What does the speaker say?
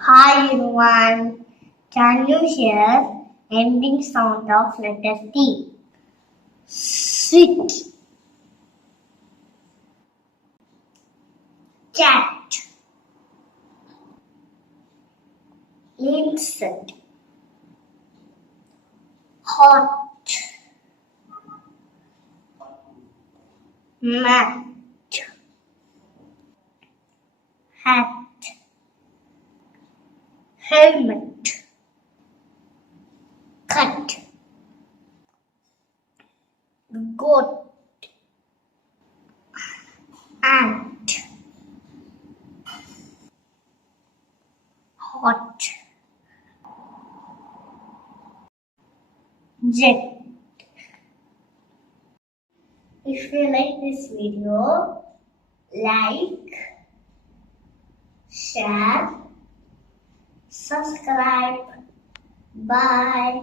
Hi everyone. Can you hear ending sound of letter T? Switch, cat, insect, hot, mat, hat, helmet, cut, goat, ant, hot, jet. If you like this video, like, share, subscribe. Bye.